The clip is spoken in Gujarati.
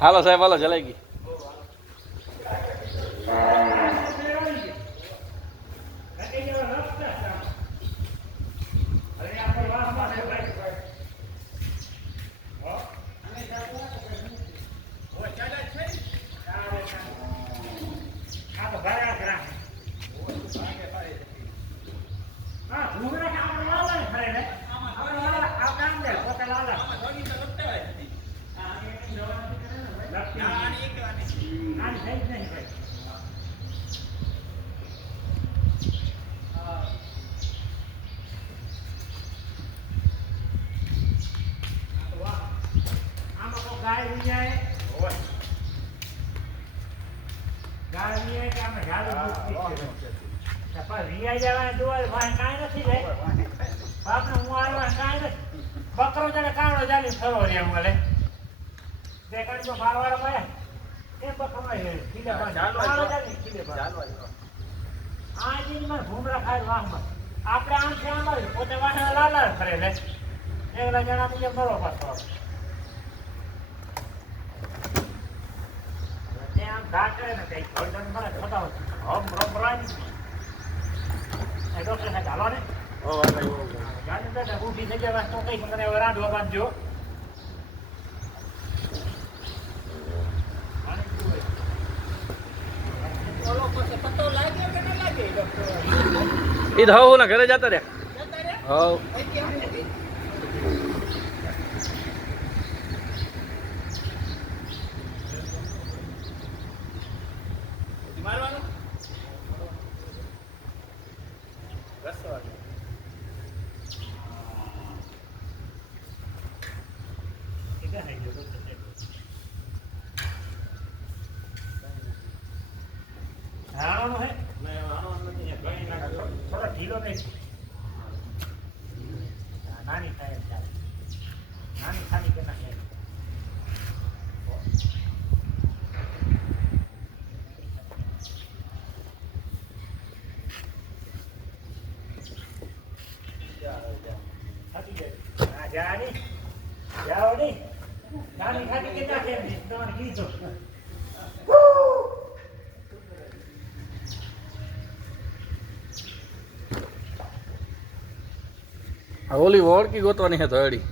હાલો સાહેબ હાલો જલાઈ ગઈ બકરો જાણે કાળો જાણે ખરો રે મળે તે કાંઈ તો મારવાળો મળે એ બકરો કાળો જાણે ખીલે આ જીનમાં ભૂમરા ખાય વાહમાં આપણે આમ છે આમ આવી પોતે વાહન લાલ ફરે લે એકલા જણા બીજે મરો પાછો ત્યાં આમ ઘા કરે ને કઈ ગરદન મળે બતાવો હમ રમરાની એ ડોક્ટર સાહેબ હાલો ને ગાડી બેઠા ઊભી થઈ જાય તો કઈ મને રાંધવા બાંધજો એ તો હું ના ઘરે જતા રે હવ થોડા ઢીલો નહીં નાની થાય નાની ખાલી કે ના નાની ખાલી કે ના તમારે કીધું ઓલી ઓળખી ગોતવાની હે તો અડી